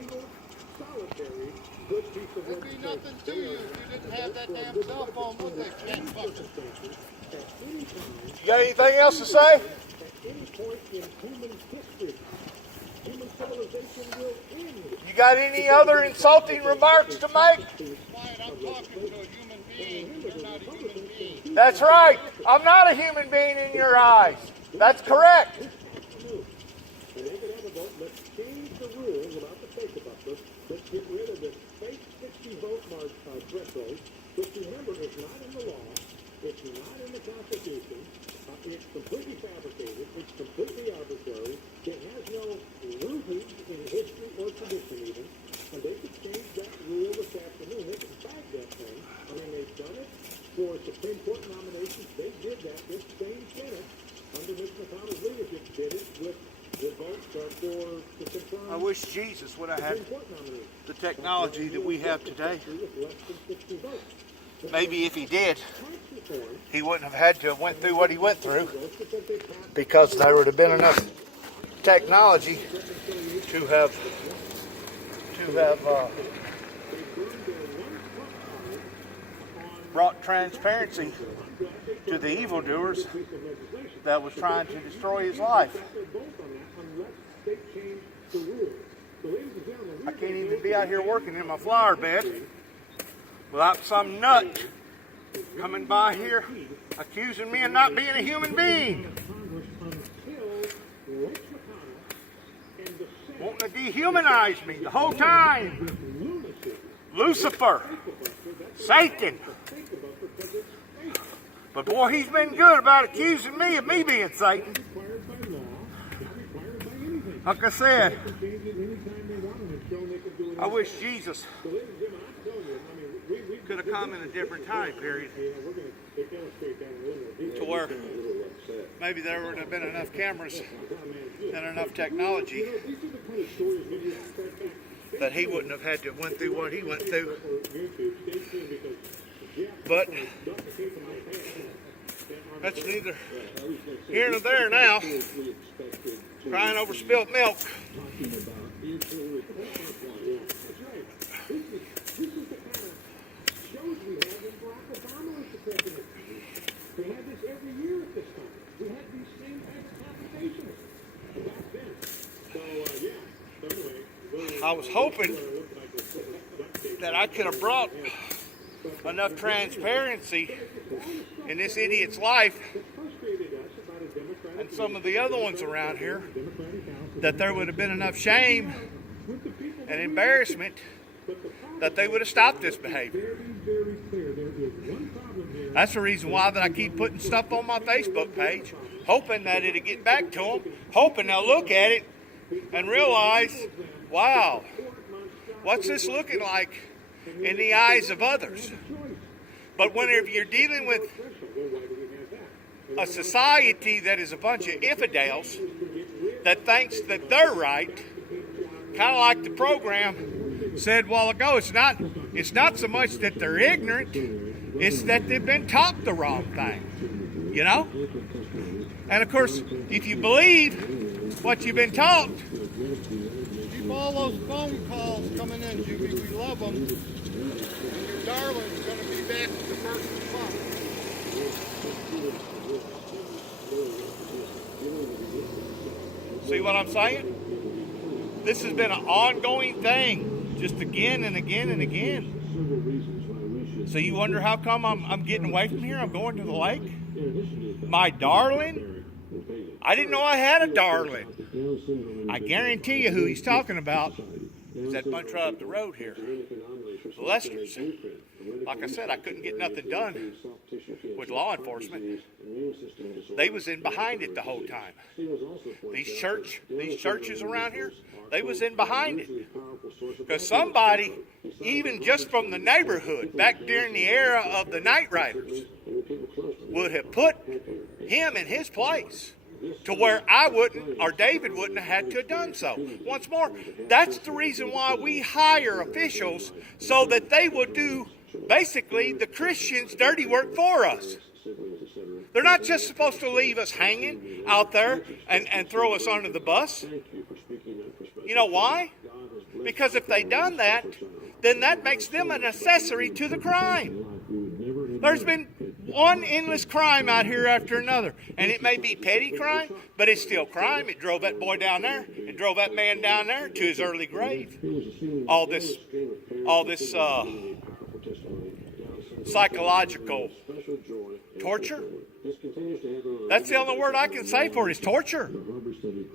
single, solitary, good piece of There'd be nothing to you if you didn't have that damn cell phone with that cat fucker. You got anything else to say? At any point in human history, human civilization will end. You got any other insulting remarks to make? Quiet, I'm talking to a human being. You're not a human being. That's right. I'm not a human being in your eyes. That's correct. And they could have a vote. Let's change the rules about the fake buster. Let's get rid of this fake 60 vote threshold, which remember is not in the law. It's not in the Constitution. It's completely fabricated. It's completely arbitrary. It has no rooting in history or tradition even. And they could change that rule this afternoon. They could bag that thing. I mean, they've done it for Supreme Court nominations. They did that. This same Senate, under Mitch McConnell's leadership, did it with the votes for the confirm. I wish Jesus would have had the technology that we have today. Maybe if he did, he wouldn't have had to have went through what he went through, because there would have been enough technology to have brought transparency to the evildoers that was trying to destroy his life. I can't even be out here working in my flower bed without some nut coming by here accusing me of not being a human being. Wanting to dehumanize me the whole time. Lucifer. Satan. But boy, he's been good about accusing me of me being Satan. Like I said, I wish Jesus could have come in a different time period to where maybe there would have been enough cameras and enough technology that he wouldn't have had to went through what he went through. But that's neither here nor there now. Crying over spilled milk. They had this every year at this time. We had these same types of conversations back then. So, anyway. I was hoping that I could have brought enough transparency in this idiot's life and some of the other ones around here that there would have been enough shame and embarrassment that they would have stopped this behavior. That's the reason why that I keep putting stuff on my Facebook page, hoping that it'll get back to them, hoping they'll look at it and realize, wow, what's this looking like in the eyes of others? But whenever you're dealing with a society that is a bunch of infidels that thinks that they're right, kind of like the program said a while ago, it's not so much that they're ignorant, it's that they've been taught the wrong thing, you know? And of course, if you believe what you've been taught, Keep all those phone calls coming in, Jimmy. We love them. And your darling's going to be back the first of the month. see what I'm saying? This has been an ongoing thing, just again and again and again. So you wonder how come I'm getting away from here? I'm going to the lake? My darling? I didn't know I had a darling. I guarantee you who he's talking about is that bunch right up the road here. The Lesters. Like I said, I couldn't get nothing done with law enforcement. They was in behind it the whole time. These churches around here, they was in behind it. Because somebody, even just from the neighborhood, back during the era of the Night Riders, would have put him in his place to where I wouldn't, or David wouldn't have had to have done so. Once more, that's the reason why we hire officials, so that they will do basically the Christians' dirty work for us. They're not just supposed to leave us hanging out there and throw us under the bus. You know why? Because if they done that, then that makes them an accessory to the crime. There's been one endless crime out here after another. And it may be petty crime, but it's still crime. It drove that boy down there. It drove that man down there to his early grave. All this psychological torture. That's the only word I can say for it is torture.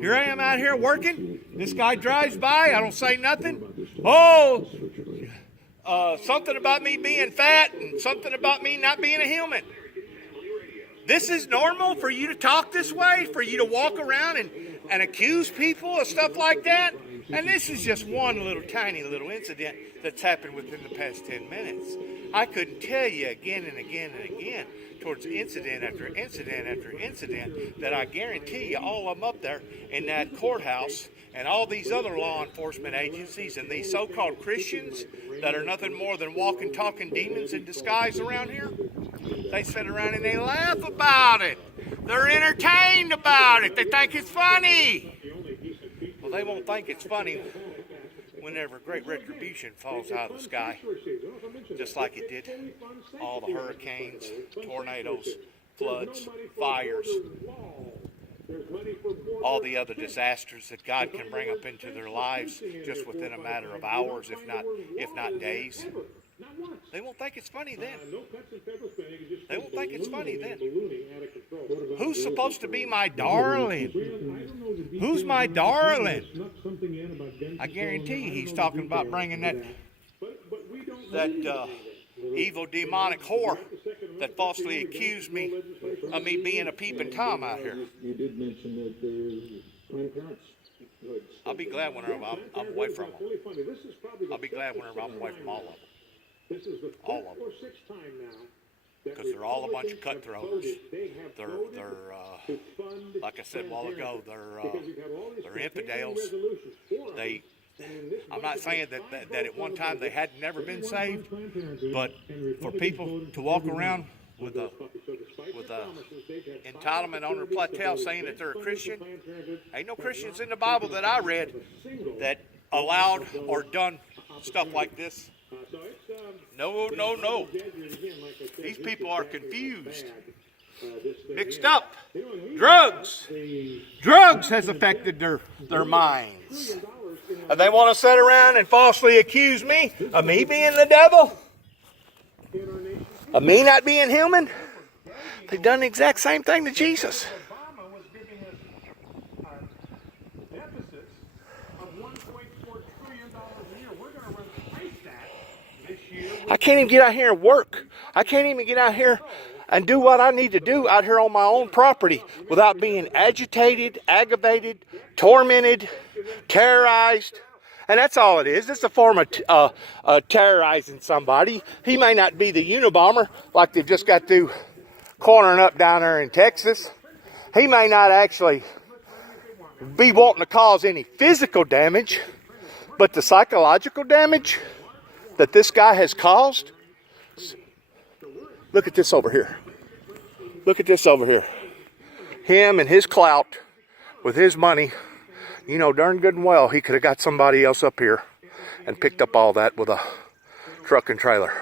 Here I am out here working. This guy drives by. I don't say nothing. Oh, something about me being fat and something about me not being a human. This is normal for you to talk this way, for you to walk around and accuse people of stuff like that. And this is just one little tiny little incident that's happened within the past 10 minutes. I couldn't tell you again and again and again towards incident after incident after incident that I guarantee you all of them up there in that courthouse and all these other law enforcement agencies and these so-called Christians that are nothing more than walking, talking demons in disguise around here, they sit around and they laugh about it. They're entertained about it. They think it's funny. Well, they won't think it's funny whenever great retribution falls out of the sky, just like it did all the hurricanes, tornadoes, floods, fires, all the other disasters that God can bring up into their lives just within a matter of hours, if not days. They won't think it's funny then. They won't think it's funny then. Who's supposed to be my darling? Who's my darling? I guarantee you he's talking about bringing that evil demonic whore that falsely accused me of me being a peeping Tom out here. You did mention that there's parents. I'll be glad whenever I'm away from them. I'll be glad whenever I'm away from all of them. All of them. Because they're all a bunch of cutthroats. They're like I said a while ago, they're infidels. I'm not saying that at one time they had never been saved, but for people to walk around with a entitlement on their plateau saying that they're a Christian, ain't no Christians in the Bible that I read that allowed or done stuff like this. No. These people are confused, mixed up. Drugs has affected their minds. And they want to sit around and falsely accuse me of me being the devil, of me not being human. They've done the exact same thing to Jesus. I can't even get out here and work. I can't even get out here and do what I need to do out here on my own property without being agitated, aggravated, tormented, terrorized. And that's all it is. It's a form of terrorizing somebody. He may not be the Unabomber like they just got through cornering up down there in Texas. He may not actually be wanting to cause any physical damage, but the psychological damage that this guy has caused. Look at this over here. Look at this over here. Him and his clout with his money. You know darn good and well he could have got somebody else up here and picked up all that with a truck and trailer.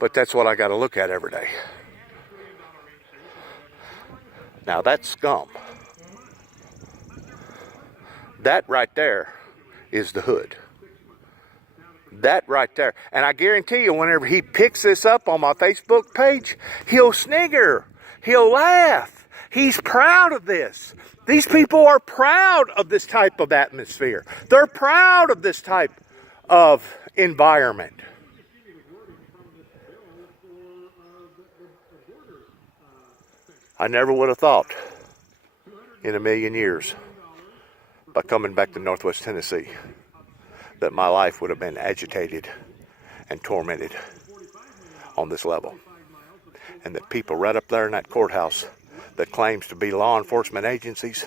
But that's what I got to look at every day. Now that's scum. That right there is the hood. That right there. And I guarantee you, whenever he picks this up on my Facebook page, he'll snigger. He'll laugh. He's proud of this. These people are proud of this type of atmosphere. They're proud of this type of environment. I never would have thought in a million years, by coming back to Northwest Tennessee, that my life would have been agitated and tormented on this level. And that people right up there in that courthouse that claims to be law enforcement agencies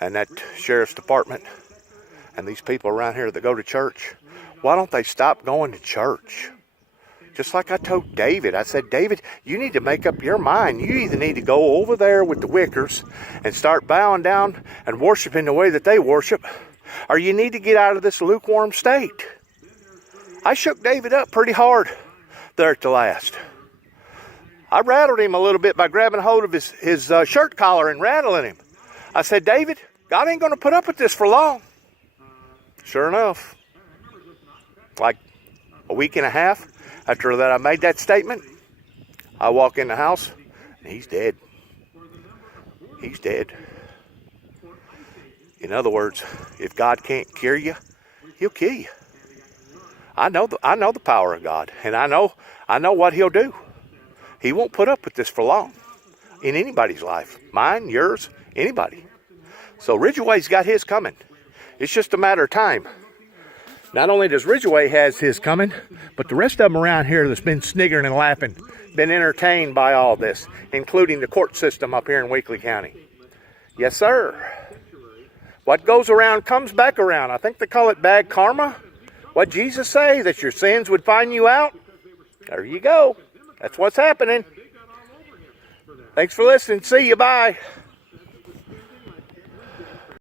and that sheriff's department and these people around here that go to church, why don't they stop going to church? Just like I told David, I said, David, you need to make up your mind. You either need to go over there with the Wickers and start bowing down and worshiping the way that they worship, or you need to get out of this lukewarm state. I shook David up pretty hard there at the last. I rattled him a little bit by grabbing hold of his shirt collar and rattling him. I said, David, God ain't going to put up with this for long. Sure enough, like a week and a half after that I made that statement, I walk in the house and he's dead. He's dead. In other words, if God can't cure you, he'll kill you. I know the power of God, and I know what he'll do. He won't put up with this for long in anybody's life. Mine, yours, anybody. So Ridgeway's got his coming. It's just a matter of time. Not only does Ridgeway has his coming, but the rest of them around here that's been sniggering and laughing, been entertained by all this, including the court system up here in Weakley County. Yes, sir. What goes around comes back around. I think they call it bad karma. What Jesus say? That your sins would find you out? There you go. That's what's happening. Thanks for listening. See you. Bye.